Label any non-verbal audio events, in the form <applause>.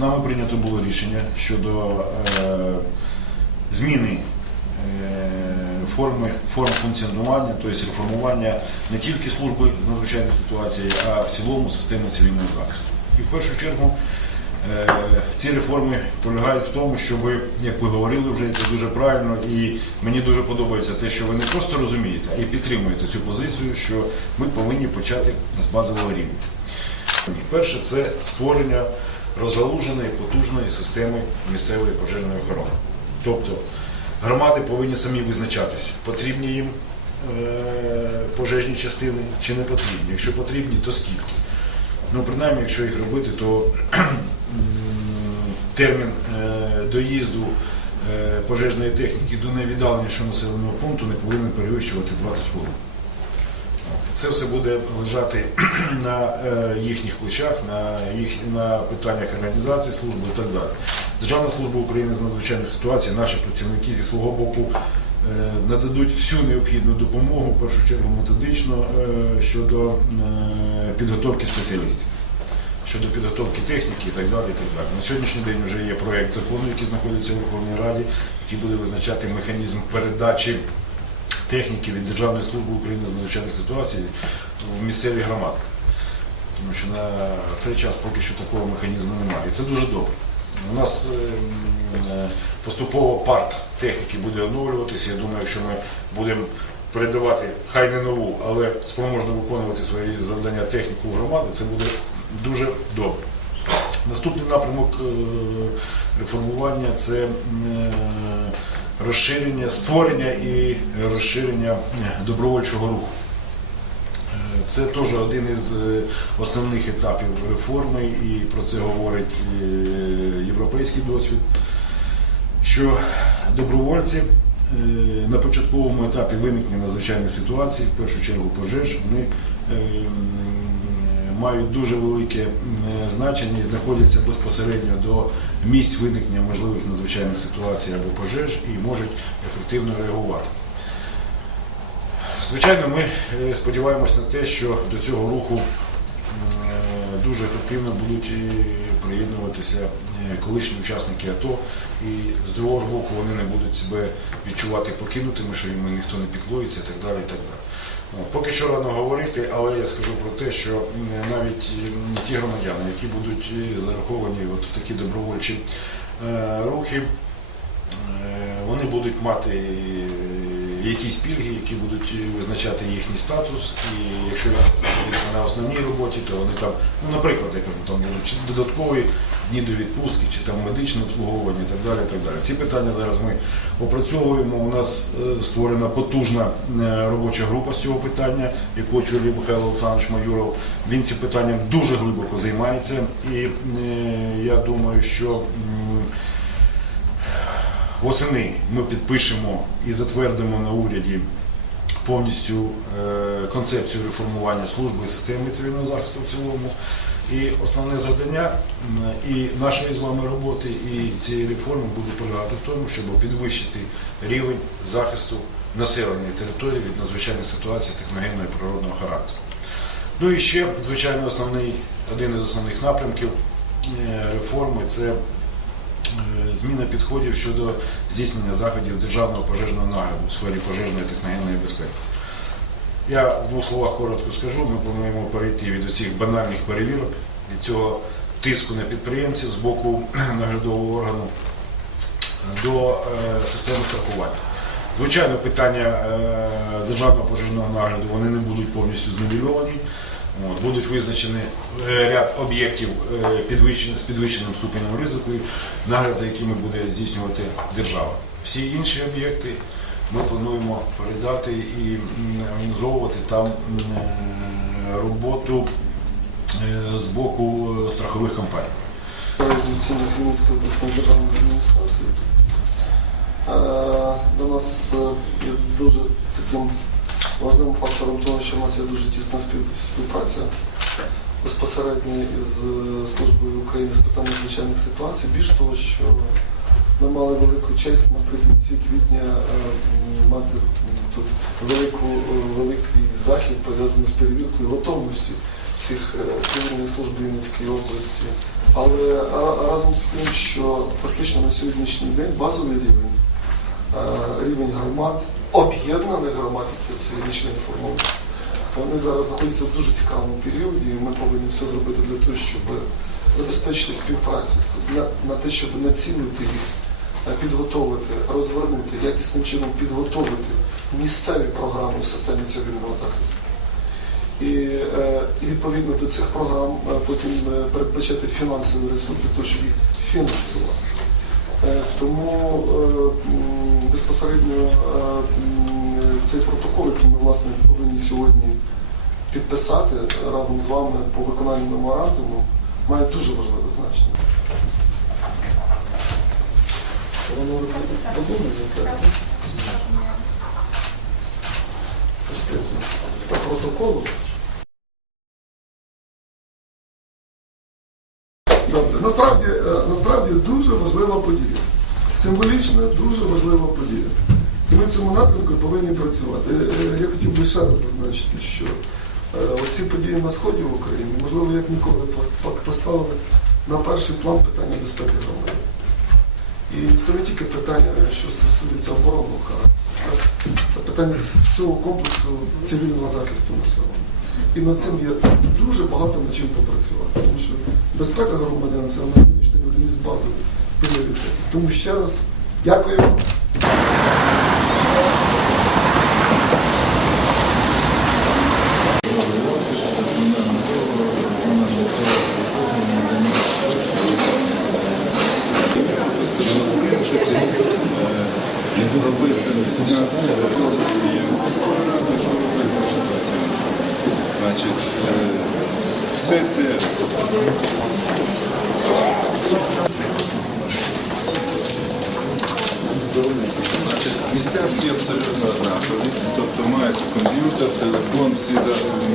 нами прийнято було рішення щодо е, зміни е, форми, форм функціонування, тобто реформування не тільки служби з надзвичайних ситуацій, а в цілому системи цивільного захисту. І в першу чергу е, ці реформи полягають в тому, щоб, як ви говорили вже, це дуже правильно, і мені дуже подобається те, що ви не просто розумієте, а і підтримуєте цю позицію, що ми повинні почати з базового рівня. Перше це створення розгалуженої потужної системи місцевої пожежної охорони. Тобто громади повинні самі визначатися, потрібні їм е, пожежні частини чи не потрібні. Якщо потрібні, то скільки. Ну, принаймні, якщо їх робити, то термін е, доїзду е, пожежної техніки до найвіддаленішого населеного пункту не повинен перевищувати 20 хвилин. Це все буде лежати <clears throat> на е, їхніх плечах, на, їх, на питаннях організації служби і так далі. Державна служба України з надзвичайних ситуацій, наші працівники зі свого боку е, нададуть всю необхідну допомогу, в першу чергу методично, е, щодо підготовки спеціалістів, щодо підготовки техніки і так далі. І так далі. На сьогоднішній день вже є проєкт закону, який знаходиться у Верховній Раді, який буде визначати механізм передачі техніки від Державної служби України з надзвичайних ситуацій в місцеві громади. Тому що на цей час поки що такого механізму немає. І це дуже добре. У нас ем, е, поступово парк техніки буде оновлюватися. Я думаю, якщо ми будемо передавати хай не нову, але спроможно виконувати свої завдання техніку громади, це буде дуже добре. Наступний напрямок е, реформування це е, розширення, створення і розширення добровольчого руху. Е, Це теж один із е, основних етапів реформи, і про це говорить е, європейський досвід, що добровольці на початковому етапі виникнення надзвичайних ситуацій, в першу чергу пожеж, вони мають дуже велике значення і знаходяться безпосередньо до місць виникнення можливих надзвичайних ситуацій або пожеж і можуть ефективно реагувати. Звичайно, ми е, сподіваємось на те, що до цього руху е, дуже ефективно будуть е, приєднуватися колишні учасники АТО, і з другого боку вони не будуть себе відчувати покинутими, що їм ніхто не піклується і так далі. І так далі. Поки що рано говорити, але я скажу про те, що навіть ті громадяни, які будуть е, зараховані от в такі добровольчі е, рухи, е, вони будуть мати якісь пільги, які будуть е, визначати їхній статус. І якщо на основній роботі, то вони там, ну, наприклад, я кажу, там будуть чи додаткові дні до відпустки, чи там медичне обслуговування і так далі. так далі. Ці питання зараз ми опрацьовуємо. У нас е, створена потужна е, робоча група з цього питання, яку очолює Михайло Олександрович Майоров. Він цим питанням дуже глибоко займається. І я думаю, що Восени ми підпишемо і затвердимо на уряді повністю е, концепцію реформування служби і системи цивільного захисту в цілому. І основне завдання і нашої з вами роботи, і цієї реформи буде полягати в тому, щоб підвищити рівень захисту населення території від надзвичайних ситуацій техногенного і природного характеру. Ну і ще, звичайно, основний, один із основних напрямків е, реформи це зміна підходів щодо здійснення заходів державного пожежного нагляду у сфері пожежної техногенної безпеки. Я в двох словах коротко скажу, ми плануємо перейти від цих банальних перевірок, від цього тиску на підприємців з боку <clears throat> наглядового органу до е, системи страхування. Звичайно, питання е, державного пожежного нагляду вони не будуть повністю зневельовані. От, будуть визначені е, ряд об'єктів е, з підвищеним ступенем ризику, нагляд за якими буде здійснювати держава. Всі інші об'єкти ми плануємо передати і організовувати там роботу е, з боку страхових компаній. До нас дуже таким важливим фактором того, що в нас є дуже тісна співпраця безпосередньо із е, службою України з питань надзвичайних ситуацій. Більш того, що ми мали велику честь наприкінці квітня е, мати тут велику, е, великий захід пов'язаний з перевіркою готовності всіх цивільних служб Вінницької області Але разом з тим, що фактично на сьогоднішній день базовий рівень, рівень громад, об'єднаних громад, які є вони зараз знаходяться в дуже цікавому періоді, і ми повинні все зробити для того, щоб забезпечити співпрацю, на, на те, щоб націлити їх, е, підготовити, розвернути, якісним чином підготовити місцеві програми в системі цивільного захисту. І, е, і відповідно до цих програм е, потім передбачати фінансовий ресурс для того, щоб їх фінансувати. Тому безпосередньо е, цей протокол, який ми власне повинні сьогодні підписати разом з вами по виконанню меморандуму, має дуже важливе значення. Воно по протоколу. Добре, насправді, е, насправді дуже важлива подія. Символічна, дуже важлива подія. І ми в цьому напрямку повинні працювати. Е, Я хотів би ще раз зазначити, що е, оці події на сході в Україні, можливо, як ніколи по- по- поставили на перший план питання безпеки громади. І це не тільки питання, що стосується оборонного характеру. Це питання всього комплексу цивільного захисту населення. І над цим є дуже багато над чим попрацювати. Тому що безпека громадян це на сьогоднішній день один із. Тому ще раз дякую Значить, е, все це Значить, місця всі абсолютно однакові, тобто мають комп'ютер, телефон, всі засоби